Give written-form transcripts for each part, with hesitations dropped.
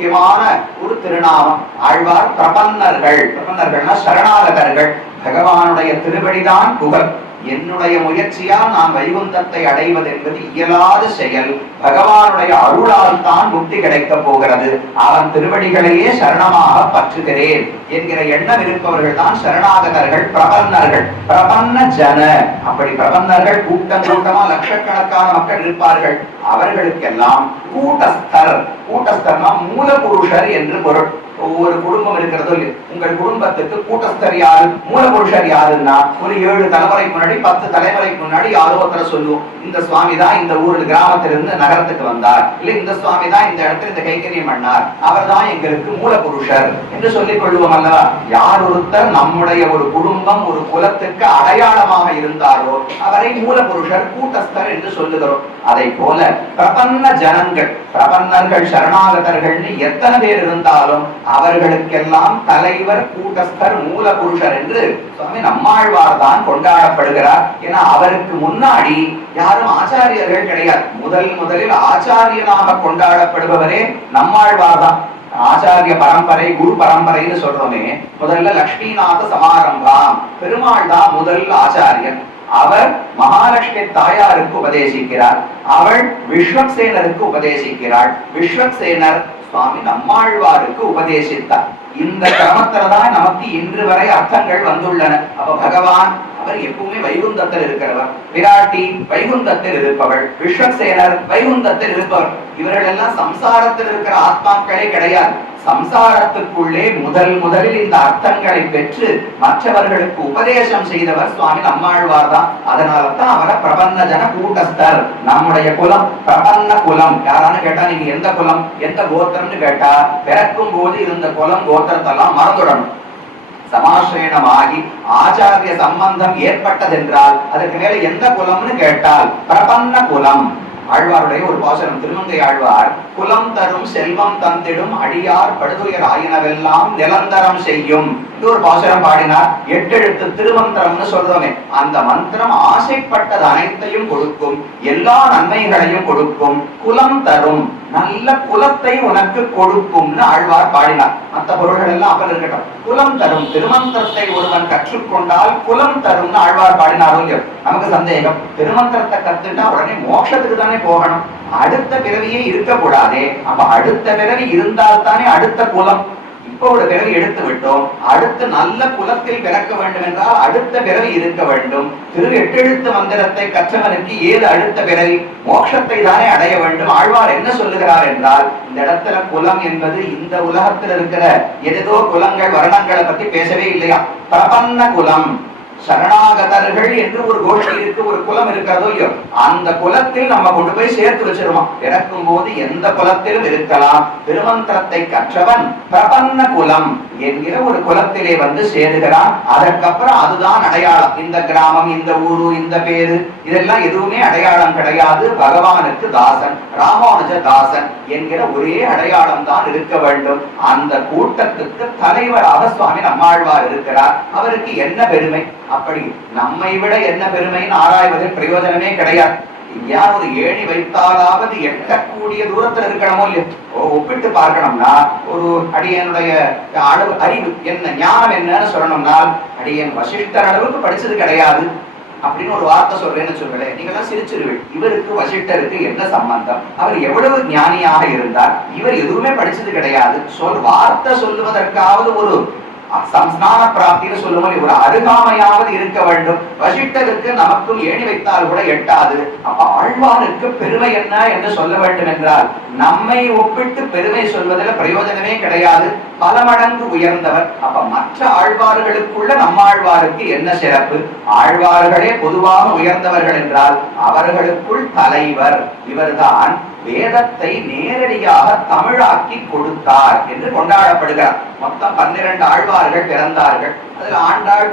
முக்கியமான ஒரு திருநாமம். ஆழ்வார் பிரபன்னர்கள். பிரபன்னர்கள்னா சரணாகதர்கள். பகவானுடைய திருவடிதான் புகழ். என்னுடைய முயற்சியால் நான் வைகுந்தத்தை அடைவது என்பது இயலாத செயல். பகவானுடைய அருளால் தான் முக்தி கிடைக்கப் போகிறது. அவன் திருவடிகளையே சரணமாக பற்றுகிறேன் என்கிற எண்ணம் இருப்பவர்கள் தான் சரணாகதர்கள், பிரபன்னர்கள். பிரபன்ன ஜன, அப்படி பிரபன்னர்கள் கூட்டம் கூட்டமா லட்சக்கணக்கான மக்கள் இருப்பார்கள். அவர்களுக்கெல்லாம் கூட்டஸ்தர். கூட்டஸ்தர்னா மூலபுருஷர் என்று பொருள். ஒவ்வொரு குடும்பம் இருக்கிறதோ இல்லையோ, உங்கள் குடும்பத்துக்கு கூட்டஸ்தர் யாரு, மூலபுருஷர் யாருன்னா ஒரு 7 தலைமுறைக்கு முன்னாடி 10 தலைமுறைக்கு முன்னாடி யாரோ ஒருத்தர சொல்லுவோம், இந்த சுவாமி தான் இந்த ஊர் கிராமத்திலிருந்து நகரத்துக்கு வந்தார், இல்ல இந்த சுவாமி தான் இந்த இடத்துல இந்த கைங்கரியம் பண்ணார், அவர் தான் எங்களுக்கு மூலபுருஷர் என்று சொல்லிக் கொள்வோம் அல்லவா. யார் ஒருத்தர் நம்முடைய ஒரு குடும்பம் ஒரு குலத்துக்கு அடையாளமாக இருந்தாரோ அவரை மூலபுருஷர் கூட்டஸ்தர் என்று சொல்லுகிறோம். அதை போல பிரபன்ன ஜனங்கள், பிரபன்னர்கள் சரணாகதர்கள்னு எத்தனை பேர் இருந்தாலும் அவர்களுக்கெல்லாம் தலைவர் கூட்டஸ்தர் மூலபுருஷர் என்று சுவாமி நம்மாழ்வார் தான் கொண்டாடப்படுகிறார். ஏன்னா அவருக்கு முன்னாடி யாரும் ஆச்சாரியர்கள் கிடையாது. முதலில் ஆச்சாரியனாக கொண்டாடப்படுபவரே நம்மாழ்வார் தான். ஆச்சாரிய பரம்பரை, குரு பரம்பரைன்னு சொல்றோமே, முதல்ல லட்சுமிநாத சமாரம்பம், பெருமாள் தான் முதல் ஆச்சாரியன். அவர் மகாலட்சுமி தாயாருக்கு உபதேசிக்கிறார், அவள் விஸ்வக்சேனருக்கு உபதேசிக்கிறாள், விஸ்வக்சேனர் சுவாமி நம்மாழ்வாருக்கு உபதேசித்தார். இந்த கிரமத்தில்தான் நமக்கு இன்று வரை அர்த்தங்கள் வந்துள்ளன. அப்ப பகவான் அவர் எப்பவுமே வைகுந்தத்தில் இருக்கிறவர், விராட்டி வைகுந்தத்தில் இருப்பவள், விஸ்வக்சேனர் வைகுந்தத்தில் இருப்பவர். இவர்கள் எல்லாம் சம்சாரத்தில் இருக்கிற ஆத்மாக்களே கிடையாது. சம்சாரத்துக்குள்ளே முதலில் இந்த அர்த்தங்களை பெற்று மற்றவர்களுக்கு உபதேசம் செய்தவர் சுவாமி நம்மாழ்வார் தான். அதனால தான் அவரை பிரபன்ன ஜன கூட்டஸ்தர். நம்முடைய குலம் பிரபன்ன குலம். யாரான்னு கேட்டா நீங்க எந்த குலம் எந்த கோத்திரம்னு கேட்டா பிறக்கும் போது இருந்த குலம் கோத்திரத்தெல்லாம் மறந்துடணும். சமாசிரயணமாகி ஆச்சாரிய சம்பந்தம் ஏற்பட்டதென்றால் அதற்கு மேல எந்த குலம்னு கேட்டால் பிரபன்ன குலம். ஆழ்வாருடைய ஒரு பாசுரம், திருமங்கை ஆழ்வார், குலம் தரும் செல்வம் தந்திடும் அடியார் படுதுயர் ஆயினவெல்லாம் நிரந்தரம் செய்யும் ஒரு பாசுரம் பாடினார். 8 எழுத்து திருமந்திரம்னு சொல்றோமே, அந்த மந்திரம் ஆசைப்பட்டது அனைத்தையும் கொடுக்கும், எல்லா நன்மைகளையும் கொடுக்கும், குலம் தரும், நல்ல குலத்தை உனக்கு கொடுக்கும்னு ஆழ்வார் பாடினார். மற்ற பொருள்கள் எல்லாம் அப்ப இருக்கட்டும், குலம் தரும் திருமந்திரத்தை ஒருவன் கற்றுக்கொண்டால் குலம் தரும்னு ஆழ்வார் பாடினாரோ இல்லையோ. நமக்கு சந்தேகம், திருமந்திரத்தை கத்துட்டா உடனே மோட்சத்துக்கு தானே போகணும், அடுத்த பிறவியே இருக்கக்கூடாதே. அப்ப அடுத்த பிறவி இருந்தால் தானே அடுத்த குலம். இப்ப ஒரு பிறவி எடுத்து விட்டோம், அடுத்து நல்ல குலத்தில் பிறக்க வேண்டும் என்றால் அடுத்த பிறவி இருக்க வேண்டும். திரு 8 எழுத்து மந்திரத்தை கற்றவனுக்கு ஏது அடுத்த பிறவி, மோட்சத்தை தானே அடைய வேண்டும். ஆழ்வார் என்ன சொல்லுகிறார் என்றால், இந்த இடத்துல குலம் என்பது இந்த உலகத்தில் இருக்கிற ஏதோ குலங்கள் வர்ணங்களை பத்தி பேசவே இல்லையா. பிரபன்ன குலம், சரணாகதர்கள் என்று ஒரு கோஷ்டி இருக்கு, ஒரு குலம் இருக்கிறதோ இல்லையோ, அந்த குலத்தில் நம்ம கொண்டு போய் சேர்த்து வச்சிருவோம். இறக்கும் போது எந்த குலத்திலும் இருக்கலாம். திருமந்திரத்தை கற்றவன் பிரபன்ன குலம் என்கிற ஒரு குலத்திலே வந்து சேருகிறான். அதற்கப்புறம் அதுதான் அடையாளம். இந்த கிராமம், இந்த ஊரு, இந்த பேரு, இதெல்லாம் எதுவுமே அடையாளம் கிடையாது. பகவானுக்கு தாசன், ராமானுஜ தாசன் என்கிற ஒரே அடையாளம் தான் இருக்க வேண்டும். அந்த கூட்டத்துக்கு தலைவராக சுவாமி நம்மாழ்வார் இருக்கிறார். அவருக்கு என்ன பெருமை? அப்படி நம்மை விட என்ன பெருமைன்னு ஆராய்வதில் பிரயோஜனமே கிடையாது. யார் ஒரு ஏணி வைத்தாலாவது எட்டக்கூடிய தூரத்தில் இருக்கணுமோ இல்லையோ. ஒப்பிட்டு பார்க்கணும்னா ஒரு அடியனுடைய அளவு அறிவு என்ன, ஞானம் என்னன்னு சொல்லணும்னா, அடியன் வசிஷ்டர் அளவுக்கு படிச்சது கிடையாது அப்படின்னு ஒரு வார்த்தை சொல்றேன்னு சொல்றேன், நீங்க எல்லாம் சிரிச்சிருவீங்க. இவருக்கு வசிஷ்டருக்கு என்ன சம்பந்தம்? அவர் எவ்வளவு ஞானியாக இருந்தார், இவர் எதுவுமே படிச்சது கிடையாது. வார்த்தை சொல்லுவதற்காவது ஒரு சம்ஸ்நான பிராப்தின்னு சொல்லும்போது ஒரு அருகாமையாவது இருக்க வேண்டும். வசிஷ்டருக்கு நமக்கும் ஏணி வைத்தால் கூட எட்டாது. அப்ப ஆழ்வாருக்கு பெருமை என்ன என்று சொல்ல வேண்டும் என்றால், நம்மை ஒப்பிட்டு பெருமை சொல்வதில் பிரயோஜனமே கிடையாது. பல மடங்கு உயர்ந்தவர். அப்ப மற்ற ஆழ்வார்களுக்குள்ள நம்மாழ்வாருக்கு என்ன சிறப்பு? ஆழ்வார்களே பொதுவாக உயர்ந்தவர்கள் என்றால் அவர்களுக்குள் தலைவர் இவர்தான். வேதத்தை நேரடியாக தமிழாக்கி கொடுத்தார் என்று கொண்டாடப்படுகிறார். மொத்தம் 12 ஆழ்வார்கள் பிறந்தார்கள். அதில் ஆண்டாள்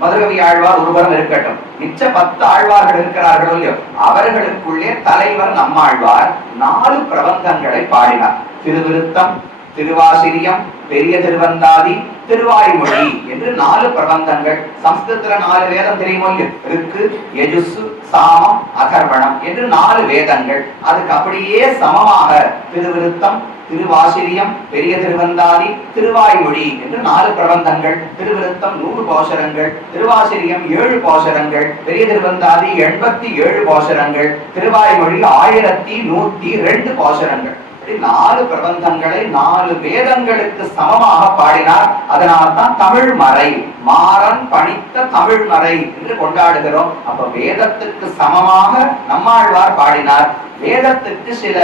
மதுரகவி ஆழ்வார் ஒருவரும் இருக்கட்டும், மிச்ச 10 ஆழ்வார்கள் இருக்கிறார்களோ இல்லையோ, அவர்களுக்குள்ளே தலைவர் நம்மாழ்வார் 4 பிரபந்தங்களை பாடினார். திருவிருத்தம், திருவாசிரியம், பெரிய திருவந்தாதி, திருவாய்மொழி என்று 4 பிரபந்தங்கள். சம்ஸ்கிருதத்துல 4 வேதம் தெரியுமோ? ரிக்கு, யஜுசு, சாமம், அதர்வணம் என்று 4 வேதங்கள். அதுக்கு அப்படியே சமமாக திருவிருத்தம், திருவாசிரியம், பெரிய திருவந்தாதி, திருவாய்மொழி என்று 4 பிரபந்தங்கள். திருவிருத்தம் 100 பாசுரங்கள், திருவாசிரியம் 7 பாசுரங்கள், பெரிய திருவந்தாதி 87 பாசுரங்கள், திருவாய்மொழி 1102 பாசுரங்கள். 4 பிரபந்தங்களை 4 வேதங்களுக்கு சமமாக பாடினார். அதனால்தான் தமிழ் மறை, மாறன் பணித்த தமிழ் மறை என்று கொண்டாடுகிறோம். அப்ப வேதத்துக்கு சமமாக நம்மாழ்வார் பாடினார். வேதத்துக்கு சில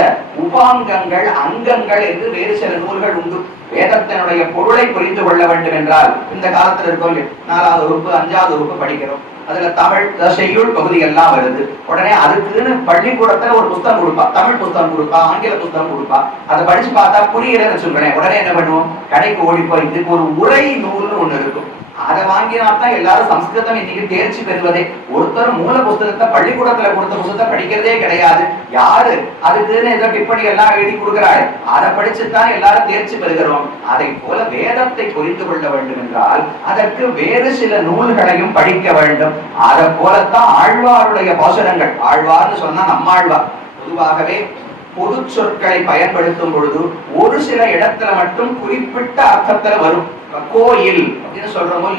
உபாங்கங்கள், அங்கங்கள் என்று வேறு சில நூல்கள் உண்டு. வேதத்தினுடைய பொருளை புரிந்து கொள்ள வேண்டும் என்றால் இந்த காலத்தில் இருக்கோம், 4வது வகுப்பு 5வது வகுப்பு படிக்கிறோம். அதுல தமிழ் செய்யுள் பகுதி எல்லாம் வருது. உடனே அதுக்குன்னு பள்ளிக்கூடத்துல ஒரு புத்தகம் கொடுப்பா, தமிழ் புத்தகம் கொடுப்பா, ஆங்கில புத்தகம் கொடுப்பா. அதை படிச்சு பார்த்தா புரியலன்னு சொல்றேன். உடனே என்ன பண்ணுவோம், கடைக்கு ஓடி போய் இதுக்கு ஒரு உரை நூல்னு ஒண்ணு இருக்கும், அதை வாங்கினாத்தான் எல்லாரும் சம்ஸ்கிருதம் இன்னைக்கு தேர்ச்சி பெறுவதே. ஒருத்தர் மூல புத்தகத்தை பள்ளிக்கூடத்துல கொடுத்த புத்தகத்தை படிக்கிறதே கிடையாது. யாரு அதுக்குன்னு ஏதோ டிப்பணி எல்லாம் எழுதி கொடுக்கிறாரு, அதை படிச்சுதான் எல்லாரும் தேர்ச்சி பெறுகிறோம். அதை போல வேதத்தை புரிந்து கொள்ள வேண்டும் என்றால் அதற்கு வேறு சில நூல்களையும் படிக்க வேண்டும். அதை போலத்தான் ஆழ்வாருடைய பாசுரங்கள். ஆழ்வார்னு சொன்னா நம்மாழ்வார் பொதுவாகவே பொது சொற்களை பயன்படுத்தும் பொழுது ஒரு சில இடத்துல மட்டும் குறிப்பிட்ட அர்த்தத்துல வரும். கோயில் அப்படின்னு சொல்றோமோ,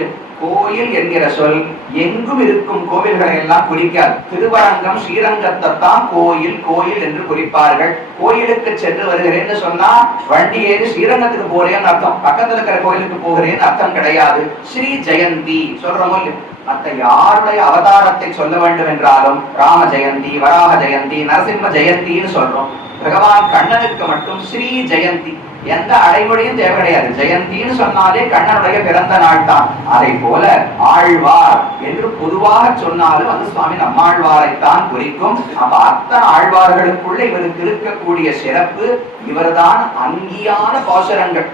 கோயில் என்கிற சொல் எங்கும் இருக்கும் கோவில்களை எல்லாம் குறிக்காது. திருவரங்கம், ஸ்ரீரங்கத்தை தான் கோயில் கோயில் என்று குறிப்பார்கள். கோயிலுக்கு சென்று வருகிறேன்னு சொன்னா வண்டி ஏறி ஸ்ரீரங்கத்துக்கு போறேன்னு அர்த்தம், பக்கத்துல இருக்கிற கோயிலுக்கு போகிறேன்னு அர்த்தம் கிடையாது. ஸ்ரீ ஜெயந்தி சொல்றோமோ, மற்ற யாருடைய அவதாரத்தை சொல்ல வேண்டும் என்றாலும் ராம ஜெயந்தி, வராக ஜெயந்தி, நரசிம்ம ஜெயந்தின்னு சொல்றோம். பகவான் கண்ணனுக்கு மட்டும் ஸ்ரீ ஜெயந்தி, எந்த அடைமொழியும் தேவை கிடையாது. ஜெயந்தின்னு சொன்னாலே கண்ணனுடைய பிறந்த நாள் தான். அதை போல ஆழ்வார் என்று பொதுவாக சொன்னாலும் அது சுவாமி நம்மாழ்வாரைத்தான் குறிக்கும். அப்ப அத்தனை ஆழ்வார்களுக்குள்ள இவருக்கு இருக்கக்கூடிய சிறப்பு, இவர்தான் அங்கியான பாசுரங்கள்,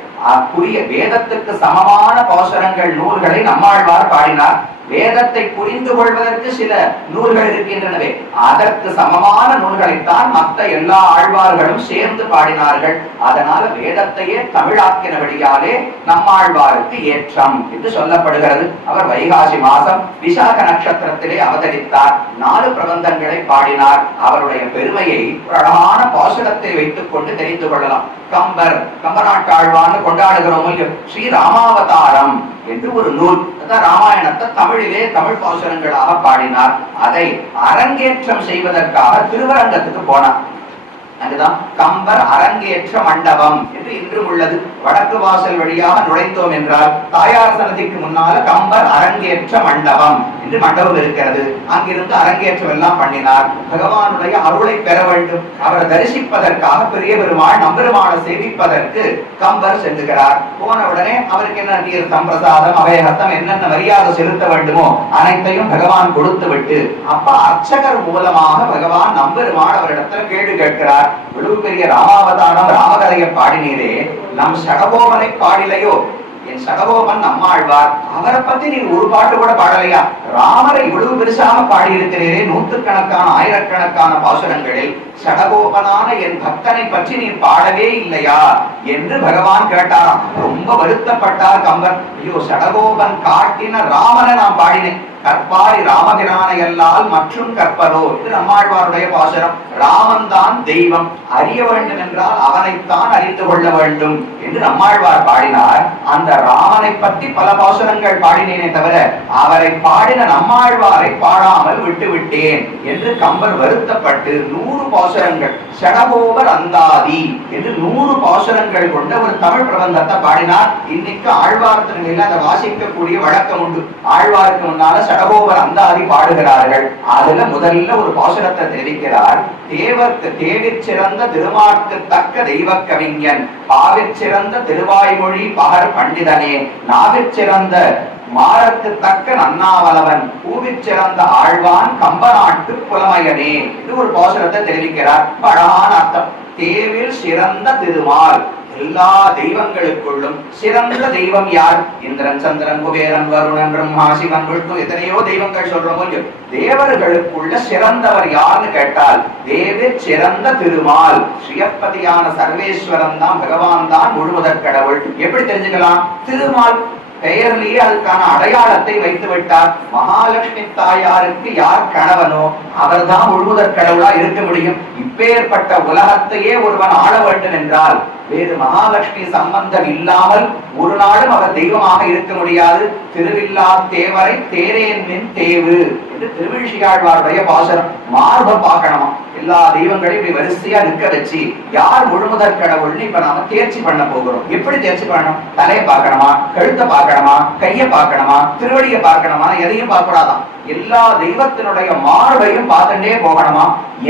புரிய வேதத்துக்கு சமமான பாசுரங்கள் நூல்களை நம்மாழ்வார் பாடினார். வேதத்தை புரிந்து கொள்வதற்கு சில நூல்கள் இருக்கின்றனவே, அதற்கு சமமான நூல்களைத்தான் மற்ற எல்லா ஆழ்வார்களும் சேர்ந்து பாடினார்கள். அதனால வேதத்தையே தமிழாக்கினபடியாலே நம்மாழ்வாருக்கு ஏற்றம் என்று சொல்லப்படுகிறது. அவர் வைகாசி மாசம் விசாக நட்சத்திரத்திலே அவதரித்தார். 4 பிரபந்தங்களை பாடினார். அவருடைய பெருமையை அழகான பாசுரத்தை வைத்துக் கொண்டு தெரிந்து கொள்ளலாம். கம்பர், கம்பநாட்டாழ்வான்னு கொண்டாடுகிறோம். ஸ்ரீ ராமாவதாரம் என்று ஒரு நூல், ராமாயணத்தை தமிழிலே தமிழ் பாசுரங்களாக பாடினார். அதை அரங்கேற்றம் செய்வதற்காக திருவரங்கத்துக்கு போனார். அதுதான் கம்பர் அரங்கேற்ற மண்டபம் என்று இன்றும் உள்ளது. வடக்கு வாசல் வழியாக நுழைந்தோம் என்றால் தாயார் சன்னதிக்கு முன்னால கம்பர் அரங்கேற்ற மண்டபம் என்று மண்டபம் இருக்கிறது. அங்கிருந்து அரங்கேற்றம் எல்லாம் பண்ணினார். பகவானுடைய அருளை பெற வேண்டும், அவரை தரிசிப்பதற்காக பெரிய பெருமாள் நம்பெருமானை சேவிப்பதற்கு கம்பர் செல்லுகிறார். போன உடனே அவருக்கு என்ன தீர்த்தம், பிரசாதம், அபயஹஸ்தம் என்னென்ன மரியாதை செலுத்த வேண்டுமோ அனைத்தையும் பகவான் கொடுத்து விட்டு, அப்ப அர்ச்சகர் மூலமாக பகவான் நம்பெருமாள் அவரிடத்துல கேள்வி கேட்கிறார். இவ்வளவு பெரிய ராமாவதாரம், ராமகதையை பாடினீரே, நம் சடகோபனை பாடிலையோ? என் சடகோபன் நம்மாழ்வார், அவரை பத்தி நீ ஒரு பாட்டு கூட பாடலையா? ராமரை இவ்வளவு பெருசாக பாடியிருக்கிறீரே, 100கணக்கான 1000கணக்கான பாசுரங்களில் சடகோபனான என் பக்தனை பற்றி நீ பாடவே இல்லையா என்று பகவான் கேட்டாராம். ரொம்ப வருத்தப்பட்டார் கம்பர். ஐயோ, சடகோபன் காட்டின ராமனை நான் பாடினேன், கற்பாரி ராமபிரானை எல்லால் மற்றும் கற்பரோ இது நம்மாழ்வாருடைய பாசுரம். ராமன் தான் தெய்வம், அறிய வேண்டும் என்றால் அவனைத்தான் அறிந்து கொள்ள வேண்டும் என்று நம்மாழ்வார் பாடினார். அந்த ராமனை பற்றி பல பாசுரங்கள் பாடினேனே தவிர அவரை பாடின நம்மாழ்வாரை பாடாமல் விட்டுவிட்டேன் என்று கம்பர் வருத்தப்பட்டு 100 பாசுரங்கள், சடகோபர் அந்தாதி என்று 100 பாசுரங்கள் கொண்ட ஒரு தமிழ் பிரபந்தத்தை பாடினார். இன்னைக்கு ஆழ்வார் திருநிலையில் அதை வாசிக்கக்கூடிய வழக்கம் உண்டு. ஆழ்வாருக்கு முன்னால சடகோபர் அந்தாதி பாடுகிறார்கள். அதுல முதல்ல ஒரு பாசுரத்தை தெரிவிக்கிறார். தேவிற் சிறந்த திருமாற்கு தக்க தெய்வ கவிஞன், பாவிற் சிறந்த திருவாய்மொழி பகர் பண்டிதனே, நாவிற் சிறந்த மாறத்து தக்க நன்னாவலவன், பூவிற் சிறந்த ஆழ்வான் கம்பநாட்டு புலமையனே இது ஒரு பாசுரத்தை தெரிவிக்கிறார். அழகான அர்த்தம். தேவில் சிறந்த திருமால், எல்லா தெய்வங்களுக்குள்ளும் சிறந்த தெய்வம் யார்? இந்திரன், சந்திரன், குபேரன், வருணன், பிரம்மா, சிவன், விஷ்ணு, எத்தனையோ தெய்வங்கள் சொல்றோம். தேவர்களுக்குள்ள சிறந்தவர் யார்னு கேட்டால் தேவி சிறந்த திருமால், ஸ்ரீயப்பதியான சர்வேஸ்வரன் தான், பகவான் தான் முழுவதற் கடவுள். எப்படி தெரிஞ்சுக்கலாம்? திருமால் பெயர்லேயே அதுக்கான அடையாளத்தை வைத்து விட்டார். மகாலட்சுமி தாயாருக்கு யார் கணவனோ அவர்தான் முழுவதற் கடவுளா இருக்க முடியும். இப்பேற்பட்ட உலகத்தையே ஒருவன் ஆள வேண்டும் என்றால் வேறு மகாலட்சுமி சம்பந்தம் இல்லாமல் ஒரு நாளும் அவர் தெய்வமாக இருக்க முடியாது. திருவில்லா தேவரை தேரேன் மின் தேவு என்று திருவிழியாழ்வாருடைய பாசனம். மார்பை பார்க்கணுமா, எல்லா தெய்வங்களையும் இப்படி வரிசையா நிற்க வச்சு யார் முழுமுதற் கடவுள்னு இப்ப நாம தேர்ச்சி பண்ண போகிறோம். எப்படி தேர்ச்சி பண்ணணும்? தலையை பார்க்கணுமா, கழுத்தை பார்க்கணுமா, கையை பார்க்கணுமா, திருவடியை பார்க்கணுமா, எதையும் பார்க்க கூடாதான். எல்லா தெய்வத்தினுடைய மார்பையும் பார்த்துட்டே போகணுமா.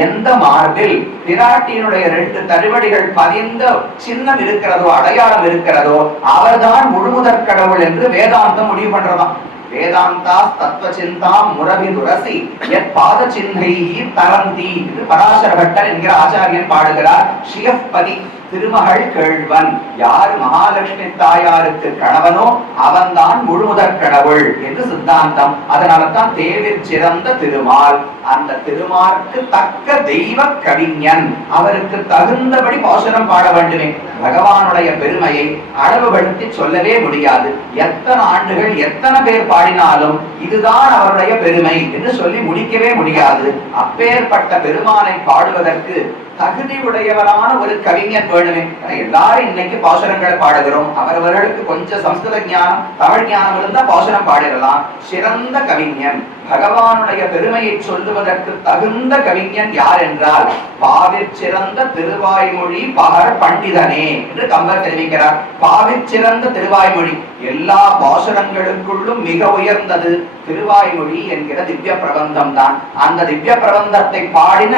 எந்த மார்பில் பிராட்டியினுடைய 2 தருவடிகள் பதிந்த சின்னம் இருக்கிறதோ, அடையாளம் இருக்கிறதோ, அவர்தான் முழுமுதற் கடவுள் என்று வேதாந்தம் முடிவு பண்றதாம். வேதாந்தா தத்துவ சிந்தாம் முரவி துரசி எத் பாத சின்னை தரந்தி என்று பராசர பட்டர் என்கிற ஆச்சாரியன் பாடுகிறார். ஸ்ரீயப்பதி திருமகள் கேள்வன், யார் மகாலட்சுமி தாயாருக்கு கணவனோ அவன்தான் முழுமுதற் கடவுள் என்று சித்தாந்தம். அதனால்தான் தேவிற் சிறந்த திருமால், அந்த திருமாலுக்கு தக்க தெய்வ கவிஞன், அவருக்கு தகுந்தபடி பாசுரம் பாட வேண்டுமே. பகவானுடைய பெருமையை அளவுபடுத்தி சொல்லவே முடியாது. எத்தனை ஆண்டுகள் எத்தனை பேர் பாடினாலும் இதுதான் அவருடைய பெருமை என்று சொல்லி முடிக்கவே முடியாது. அப்பேற்பட்ட பெருமானை பாடுவதற்கு தகுதி உடையவரான ஒரு கவிஞன் வேணுமே. எல்லாரும் இன்னைக்கு பாசுரங்களை பாடுகிறோம். அவரவர்களுக்கு கொஞ்சம் சம்ஸ்கிருத ஞானம், தமிழ் ஞானம் இருந்தா பாசுரம் பாடிடலாம். சிறந்த கவிஞன், பகவானுடைய பெருமையை சொல்லுவதற்கு தகுந்த கவிஞன் யார் என்றால் பாவிற் சிறந்த திருவாய்மொழி பகர் பண்டிதனே என்று கம்பர் தெரிவிக்கிறார். பாவிற் சிறந்த திருவாய்மொழி, எல்லா பாசுரங்களுக்குள்ளும் மிக உயர்ந்தது திருவாய்மொழி என்கிற திவ்ய பிரபந்தம் தான். அந்த திவ்ய பிரபந்தத்தை பாடின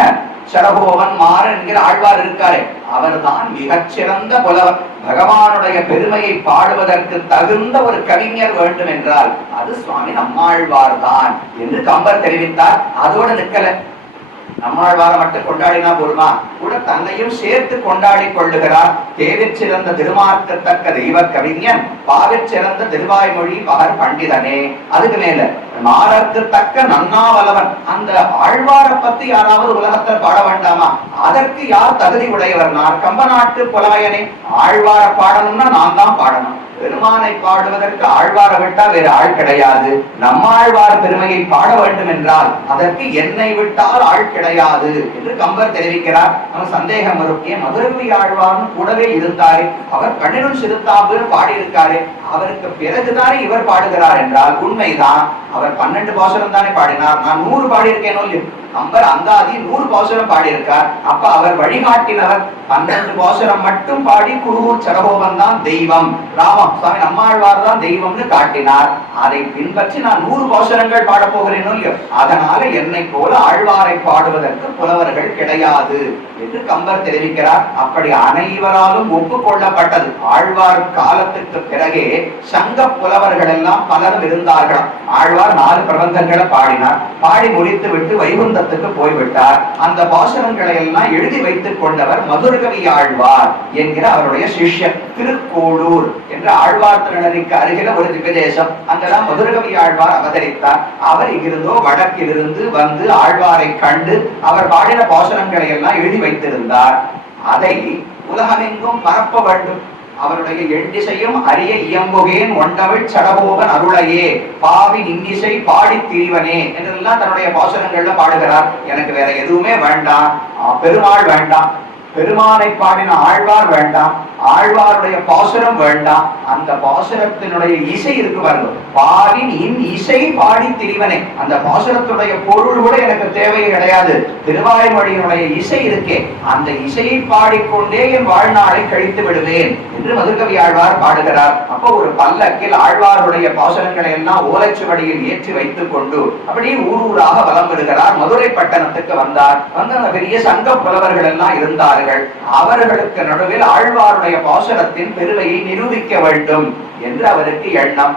சடகோவன் மாறன் என்கிற ஆழ்வார் இருக்காரே, அவர்தான் மிகச்சிறந்த புலவர். பகவானுடைய பெருமையை பாடுவதற்கு தகுந்த ஒரு கவிஞர் வேண்டும் என்றால் அது சுவாமி நம்மாழ்வார் தான் என்று கம்பர் தெரிவித்தார். அதோடு நிற்கல, நம்மாழ்வாரை மட்டும் கொண்டாடினா போருமா, கூட தன்னையும் சேர்த்து கொண்டாடி கொள்ளுகிறார். தேவிற் சிறந்த திருமார்க்கத்தக்க தெய்வ கவிஞன், பாவிற் சிறந்த திருவாய்மொழி பகர் பண்டிதனே. அதுக்கு மேல மாறற்கு தக்க நன்னாவலவன். அந்த ஆழ்வாரை பத்தி யாராவது உலகத்தில் பாட வேண்டாமா? அதற்கு யார் தகுதி உடையவர்? நான் கம்ப நாட்டு புலமையனே, ஆழ்வாரை பாடணும்னா நான் தான் பாடணும். பெருமானை பாடுவதற்கு ஆழ்வாரை விட்டா வேறு ஆள் கிடையாது. நம்மாழ்வார் பெருமையை பாட வேண்டும் என்றால் அதற்கு என்னை விட்டால் ஆள் கிடையாது என்று கம்பர் தெரிவிக்கிறார். நம்ம சந்தேகம் வரும், மதுரகவி ஆழ்வார்னு கூடவே இருந்தாரு, அவர் கண்ணினும் சிறுத்தாம்பு பாடியிருக்காரு, அவருக்கு பிறகுதானே இவர் பாடுகிறார் என்றால் உண்மைதான். அவர் 12 பாசுரம் தானே பாடினார், நான் 100 பாடியிருக்கேனோ இல்லையோ. கம்பர் அந்தாதி 100 பாசுரம் பாடியிருக்கார். அப்ப அவர் வழிகாட்டினவர் 12 பாசுரம் மட்டும் பாடி குருவூர் சடகோபன் தான் தெய்வம், ராமம் சுவாமி நம்மாழ்வார் தான் தெய்வம்னு காட்டினார். அதை பின்பற்றி நான் 100 பாசுரங்கள் பாட போகிறேனோ இல்லையோ. அதனால என்னை போல ஆழ்வாரை பாடுவதற்கு புலவர்கள் கிடையாது என்று கம்பர் தெரிவிக்கிறார். அப்படி அனைவராலும் ஒப்புக்கொள்ளப்பட்டது. ஆழ்வார் காலத்துக்கு பிறகே சங்க புலவர்கள் எல்லாம் பலரும் இருந்தார்களாம். ஆழ்வார் 4 பிரபந்தங்களை பாடினார். பாடி முடித்து விட்டு வைகுந்தத்துக்கு போய்விட்டார். அந்த பாசுரங்களை எல்லாம் எழுதி வைத்துக் கொண்டவர் மதுரகவி ஆழ்வார் என்கிற அவருடைய சிஷ்யர். திருக்கோளூர் என்ற ஆழ்வார் திருநகருக்கு அருகில ஒரு திவ்யதேசம், அங்கதான் மதுரகவி ஆழ்வார் அவதரித்தார். அவர் இங்கிருந்தோ வடக்கிலிருந்து வந்து ஆழ்வாரை கண்டு அவர் பாடின பாசுரங்களை எல்லாம் எழுதி வைத்திருந்தார். அதை உலகமெங்கும் பரப்ப வேண்டும். அவருடைய எண்ணிசையும் அறிய இயம்புகேன் ஒண்டமிழ் சடகோபன் அருளையே பாவி இன்னிசை பாடி திரிவனே என்றெல்லாம் தன்னுடைய பாசுரங்கள்ல பாடுகிறார். எனக்கு வேற எதுவுமே வேண்டாம், பெருமாள் வேண்டாம், பெருமானை பாடின ஆழ்வார் வேண்டாம், ஆழ்வாருடைய பாசுரம் வேண்டாம், அந்த பாசுரத்தினுடைய இசை இருக்கு பாருங்க, பாவின் இன் இசை பாடி திரிவனே, அந்த பாசுரத்துடைய பொருள் கூட எனக்கு தேவை கிடையாது, திருவாய்மொழியினுடைய இசை இருக்கே, அந்த இசையை பாடிக்கொண்டே என் வாழ்நாளை கழித்து விடுவேன் என்று மதுரகவி ஆழ்வார் பாடுகிறார். அப்போ ஒரு பல்லக்கில் ஆழ்வாருடைய பாசுரங்களை எல்லாம் ஓலைச்சுவடியில் ஏற்றி வைத்துக் கொண்டு அப்படியே ஊராக வலம் விடுகிறார். மதுரை பட்டணத்துக்கு வந்தார். வந்து அந்த பெரிய சங்க புலவர்கள் எல்லாம் இருந்தார்கள். அவர்களுக்கு நடுவில் ஆழ்வாருடைய பாசுரத்தின் பெருமையை நிரூபிக்க வேண்டும் என்று அவருக்கு எண்ணம்.